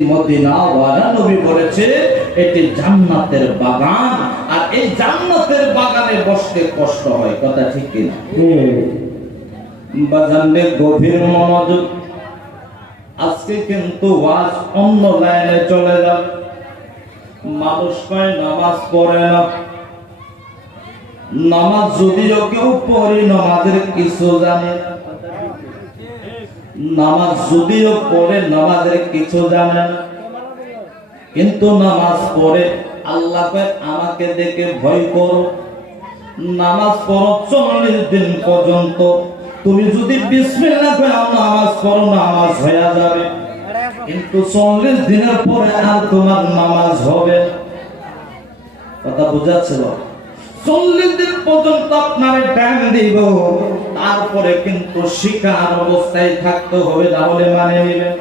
Medina ওয়ালা নবী বলেছে এটি জান্নাতের বাগান। আর এই জান্নাতের বাগানে বসতে কষ্ট হয় কথা ঠিক কিনা? গভীর মনোযোগ। আজকে কিন্তু ওয়াজ অন্য লাইনে চলে যাবে মানুষ কয় নামাজ পড়ে না। নামাজ যদিও কেউ পড়ি নামাজের কিছু জানে না। নামাজ যদিও পড়ে, নামাজের কিছু জানে না। কিন্তু নামাজ পড়ে, আল্লাহ আমাকে দেখে ভয় করো। নামাজ পড়ো চল্লিশ দিন পর্যন্ত। তুমি যদি বিসমিল্লাহ নামাজ পড়ো, নামাজ হয়ে যাবে। কিন্তু চল্লিশ দিনের পরে আর তোমার নামাজ হবে। কথা বুঝাচ্ছিল চল্লিশ দিন পর্যন্ত দিব। তারপরে কিন্তু শিকার অবস্থায় থাকতে হবে, তাহলে মানে নেবেন।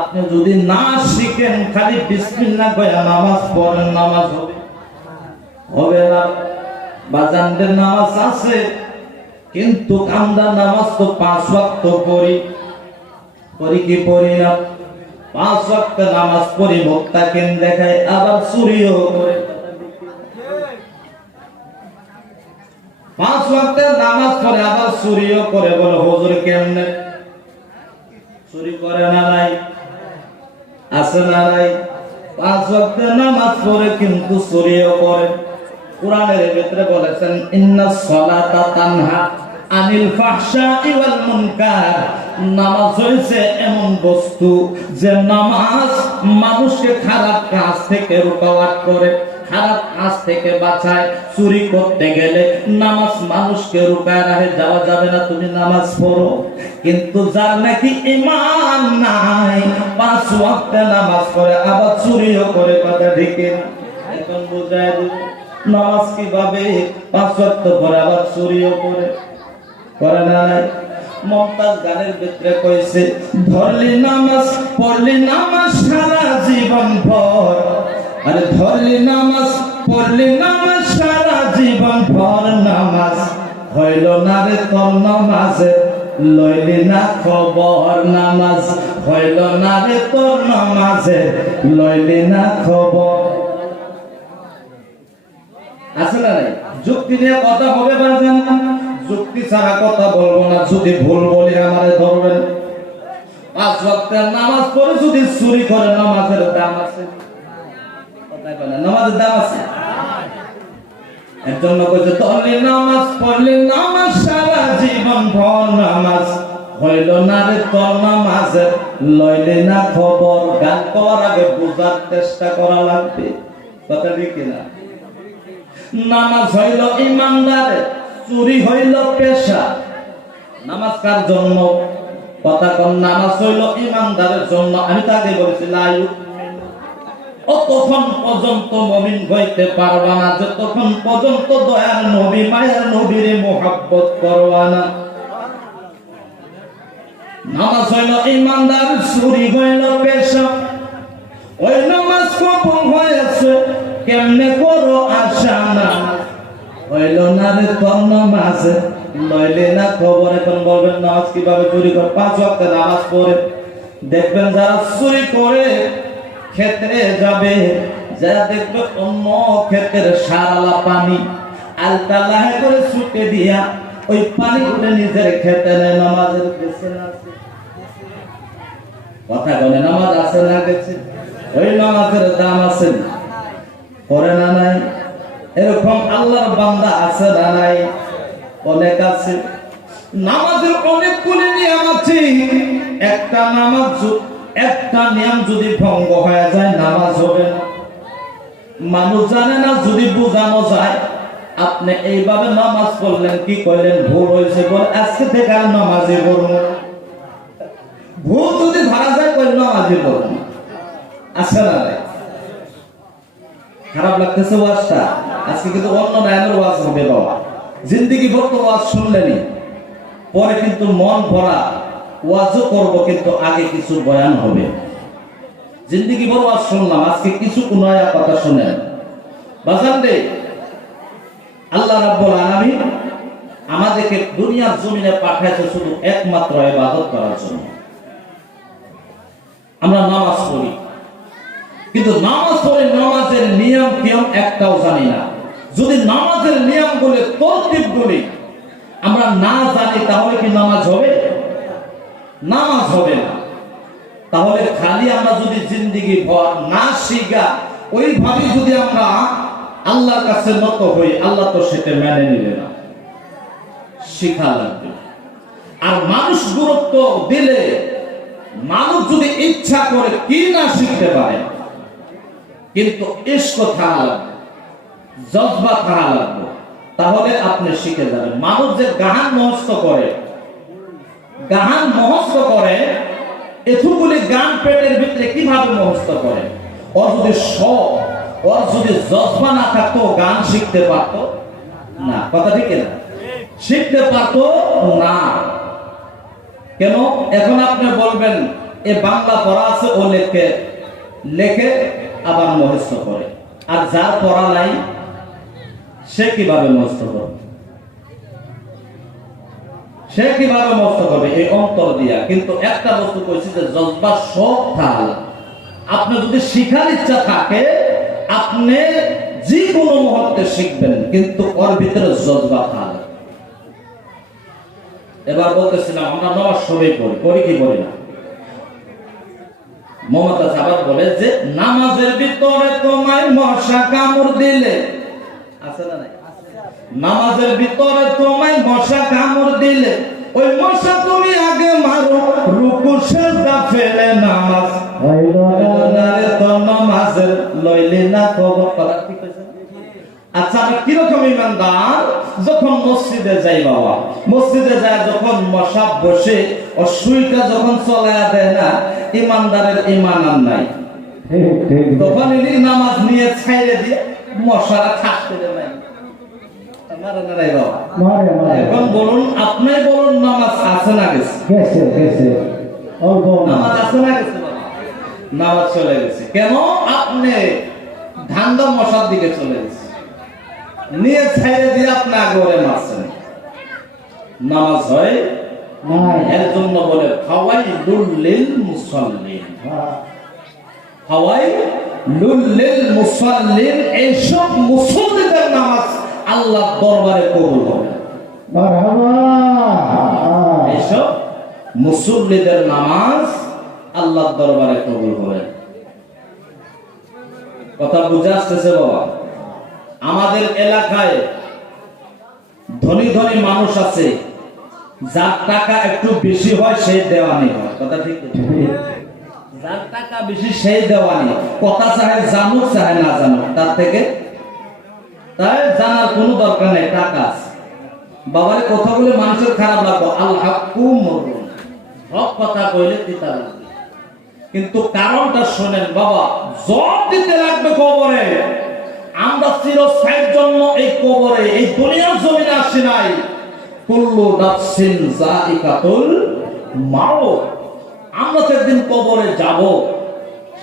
আপনি যদি না শিখেন, খালি বিসমিল্লাহ কয়া নামাজ পড়েন, নামাজ হবে। হবে না। বাজানদের নামাজ আছে, কিন্তু নামাজ তো পাঁচ ওয়াক্ত পড়ি। পড়ি কি পড়ি না? পাঁচ ওয়াক্ত নামাজ পড়ি মুক্তাকেন দেখায়? আবার চুরিও করে। পাঁচ ওয়াক্তের নামাজ পড়ে, আবার চুরিও করে বলে, হুজুর কেমনে? চুরি করে না নাই? আছে না নাই? পাঁচ ওয়াক্তের নামাজ পড়ে কিন্তু চুরিও করে। কোরআনের ভিতরে বলেছেন, ইন্না সলাতা তানহা আনিল ফাহশাই ওয়াল মুনকার। নামাজ হইছে এমন বস্তু যে নামাজ মানুষকে খারাপ কাজ থেকে রুকাওয়াট করে। খারাপ কাজ থেকে বাঁচায়। চুরি করতে গেলে নামাজ মানুষকে রুকায় রাখে যাওয়া যাবে না, তুমি নামাজ পড়ো। কিন্তু যার নাকি ইমান নাই, পাঁচ ওয়াক্ত নামাজ পড়ে, আবার চুরিও করে কথা ঢেকে। এখন বোঝায় নামাজ কীভাবে? পাঁচ ওয়াক্ত পরে আবার চুরিও করে। করে না মমতাজ গানের ভিতরে কইছে, ধরলি নামাজ, পড়লি নামাজ সারা জীবন ভর। আরে ধরলি নামাজ, পড়লি নামাজ, সারা জীবন ভর নামাজ। হইল না রে তোর নামাজে, লইলি না খবর নামাজ। হইল না রে তোর নামাজে, লইলি না খবর। আছে না যুক্তি নিয়ে কথা হবে বাজান যুক্তি ছাড়া কথা বলব না, যদি ভুল বলি আমারে ধরবেন। পাঁচ ওয়াক্তের নামাজ পড়ে যদি চুরি করে, নামাজের দাম আছে। নামাজ না নামাজে নামাজ চুরি হইল পেশা। নামাজ কার জন্য? কথা কম নামাজ হইল ইমানদারের জন্য। আমি তাকে বলেছি অতক্ষণ পর্যন্ত মমিন হইতে পারবা না, যতক্ষণ পর্যন্ত দয়ার নবী, মায়ের নবীরে মোহাব্বত করবা না। নামাজ হইল ইমানদার, চুরি হইল পেশা। ওই নামাজ কবুল হয়েছে, কেমনে করো আশা না। হইল না রে তোর নামাজে, লইলে না খবর, এখন বলবেন নামাজ কীভাবে চুরি করে? পাঁচ ওয়াক্ত নামাজ পড়ে। দেখবেন যারা চুরি করে ক্ষেত্রে যাবে, যারা দেখবে অন্য ক্ষেত্রের সারালা পানি আলতা লাহে করে ছুটে দিয়া ওই পানি করে নিজের খেতে নামাজের আছে। কথা বলে, নামাজ আছে না গেছে? ওই নামাজের দাম আছে করে না নাই? এরকম আল্লাহর বান্দা আছে না নাই? অনেক আছে। নামাজের অনেক গুলি নিয়ম আছে। একটা নামাজ একটা নিয়ম যদি ভঙ্গ হয়ে যায়, নামাজ হবে না মানুষ জানে না, যদি বোঝানো যায়, আপনি এইভাবে নামাজ পড়লেন, কি করলেন ভুল হয়েছে বল আজকে থেকে আর নামাজে পড়ব। ভুল যদি ধরা যায় কই নামাজে পড়ব। আছে না? খারাপ লাগতেছে ওয়াজটা আজকে কিন্তু অন্য নায়নের ওয়াজ হবে বাবা জিন্দিগি ভর তো ওয়াজ শুনলেনি পরে কিন্তু মন ভরা ওয়াজও করব কিন্তু আগে কিছু বয়ান হবে। জিন্দিগি ভর ওয়াজ শুনলাম, আজকে কিছু নয়া কথা শুনেন। বাজান রে, আল্লাহ রাব্বুল আলামিন আমাদেরকে দুনিয়ার জমিনে পাঠাইছে শুধু একমাত্র ইবাদত করার জন্য। আমরা নামাজ পড়ি। কিন্তু নামাজ পড়ে নামাজের নিয়ম কিয়ম একটাও জানি না। যদি নামাজের নিয়মগুলি তরতিবগুলি আমরা না জানি তাহলে কি নামাজ হবে? নামাজ হবে না। তাহলে খালি আমরা যদি জিন্দিগি ভর না শিখা, ওইভাবে যদি আমরা আল্লাহর কাছে নত হই, আল্লাহ তো সেটা মেনে নিবে না। শিখা লাগবে। আর মানুষ গুরুত্ব দিলে মানুষ যদি ইচ্ছা করে কি না শিখতে পারে, কিন্তু ইস্ক থাকা লাগবে, জজবা থাকা লাগবে। তাহলে আপনি শিখে যাবেন। মানুষ যে গাহান মহস্ত করে গাহান মহস্ত করে, এতগুলি গান পেটের ভিতরে কীভাবে মহস্ত করে? ওর যদি শখ, ওর যদি জজবা না থাকতো, গান শিখতে পারতো? না, কথা ঠিক না শিখতে পারতো? না। কেন? এখন আপনি বলবেন, এ বাংলা পড়া আছে, ও লেখে। লেখে, আবার মহস্ত করে। আর যার পড়া নাই, সে কীভাবে মহস্ত করবে সে কীভাবে মস্ত করবে? এই অন্তর দিয়া। কিন্তু একটা বস্তু কইছি যে, জজবা সব থাল আপনি যদি শিখার ইচ্ছা থাকে, আপনি যে কোনো মুহূর্তে শিখবেন, কিন্তু ওর ভিতরে জজবা থাল এবার বলতেছিলাম, আমরা নামাজ সবাই পড়ি। পড়ি কি পড়ি না? মমতা আবার বলে যে, নামাজের ভিতরে তোমায় মশা কামড় দিলে। আছে না নাই? নামাজের ভিতরে তোমায় মশা কামড় দিলে ওই মশা তুমি আগে মারো রুকু সেজদা ফেলে নামাজ। নারে তো নামাজের লইলে না খবর করা? আচ্ছা আমরা কীরকম ইমানদার? যখন মসজিদে যাই বাবা মসজিদে যায় যখন মশা বসে যখন চলায়া দেয় না ইমানদারের ইমান আর নাই। তখন ইনি নামাজ নিয়ে ছাইরে দিয়ে মশারা থাকতে দেয় নাই মারে না রে বাবা মারে মারে এখন বলুন আপনি বলুন নামাজ আছে না গেছে? গেছে গেছে। অল্প নামাজ আছে না গেছে নামাজ চলে গেছে। কেন? আপনি ধান্দা মশার দিকে চলে গেছে। নিয়ে ছেড়ে দিয়ে আপনি আগরে মারছেন। নামাজ হয় এর জন্য বলে ফাওয়াই লুল্লিল মুসাল্লিন। হ্যাঁ, হাওয়াই লুল্লিল মুসাল্লিন এইসব মুসল্লিদের নামাজ আল্লাহ দরবারে কবুল হবে। এইসব মুসল্লিদের নামাজ আল্লাহর দরবারে কবুল হবে। কথা বুঝে আসতেছে বাবা? আমাদের এলাকায় ধনী ধনী মানুষ আছে যার টাকা একটু বেশি হয় সেই দেওয়ানি হয়। কথা ঠিক ঠিক। যার টাকা বেশি সেই দেওয়ানি কথা চাহে জানুক চাহে না জানুক তার থেকে তাই জানার কোনো দরকার নেই, টাকা বাবার কথা বলে মানুষের খারাপ লাগবে। আল্লাহ মরুন। হক কথা কইলে তিতা লাগবে। কিন্তু কারণটা শোনেন বাবা জব দিতে লাগবে কবরে। আমরা চিরস্থায়ীর জন্য এই কবরে, এই দুনিয়ার জমিনে আসি নাই। কুল্লু নাফসিন জাইকাতুল মাউত। আমরা তো একদিন কবরে যাব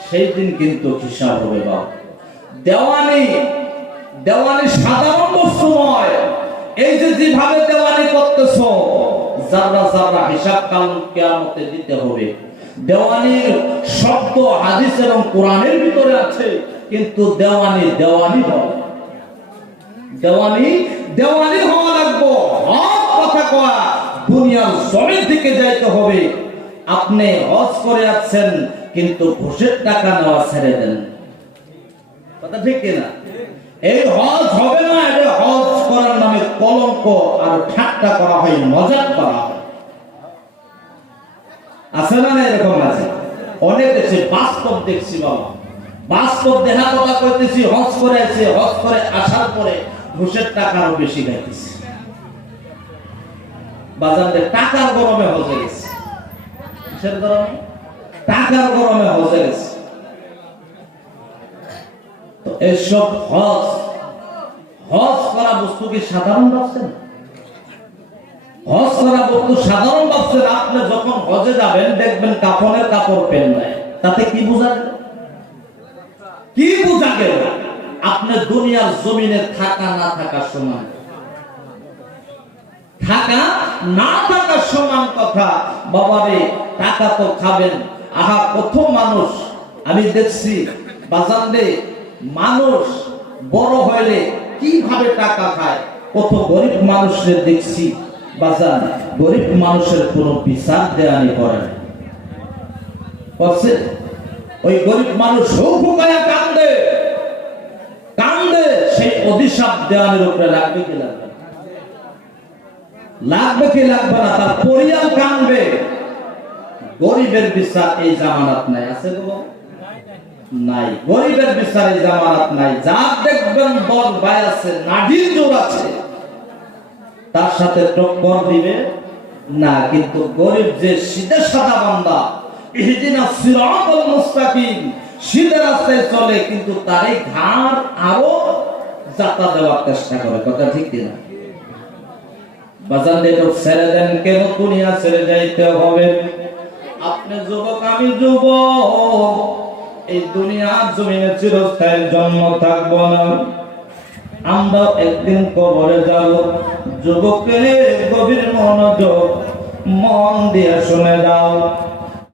সেই দিন কিন্তু হিসাব হবে বাবা। দেওয়ানি দেওয়ানি সাধারণ বস্তু নয় এই যে যেভাবে দেওয়ানি করতেছ, যারা যারা হিসাব কাল কেয়ামতে দিতে হবে। দেওয়ানির শব্দ হাদিস এবং কোরআনের ভিতরে আছে, কিন্তু দেওয়ানি দেওয়ানি হবে দেওয়ানি দেওয়ানি হওয়া লাগবো। হক কথা কয়া দুনিয়ার জমির দিকে যাইতে হবে। আপনি হজ করে আছেন কিন্তু ঘুষের টাকা নেওয়া ছেড়ে দেন। কথা ঠিক কিনা? এই হজ হবে না এটা হজ করার নামে কলঙ্ক আর ঠাট্টা করা হয়, মজাক করা আছে না এরকম আছে? অনেক দেখছি, বাস্তব দেখছি বাবা। বাস্তব কথা কইতেছি, হজ করে আছে হজ করে আসার পরে ঘুষের টাকা আরও বেশি খাইতেছি বাজারে টাকার গরমে হজে গেছে। টাকার গরমে হজে গেছে। এসব হজ হজ করা বস্তু কি সাধারণ ভাবছেন? হজ করা বস্তু সাধারণ ভাবছেন, আপনি যখন হজে যাবেন, দেখবেন কাপড় পেন নাই। তাতে কি বোঝা গেল? কি বোঝা গেল? আপনি দুনিয়ার জমিনে থাকা না থাকা সমান। থাকা না থাকা সমান কথা। বাবারে, টাকা তো খাবেন। আহা কত মানুষ। আমি দেখছি বাজারে মানুষ বড় হইলে কীভাবে টাকা খায়? কত গরিব মানুষদের দেখছি বাজার গরিব মানুষের কোনো বিচার দেয়ানি করে। করছে ওই গরিব মানুষ হুক হুকায়া কান্দে। কান্দে, সেই অভিশাপ দেওয়ানের উপরে লাগবে কি লাগবে লাগবে কি লাগবে না? তার পরিয়াল কানবে। গরিবের বিচার এই জামানাত নাই, আছে গো? নাই। গরিবের বিচার জামানাত নাই। যা দেখবেন বল ভাই আছে জোর আছে। তার সাথে টক্কর দিবে না, কিন্তু গরিব যে সাদা বান্দা, ইহদিনা সিরাতাল মুস্তাকিম রাস্তায় চলে, কিন্তু তারই ঘাড় আরও যাতা দেওয়ার চেষ্টা করে। কথা ঠিক কিনা? বাজার ছেড়ে দেন কেন? দুনিয়া ছেড়ে যাইতে হবে। আপনি যুবক, আমি যুবক। এই দুনিয়ার জমিনে চিরস্থায়ী জন্ম থাকব না। আমরা একদিন কবরে যাব। যুবকের গভীর মনোযোগ মন দিয়ে শুনে যাও।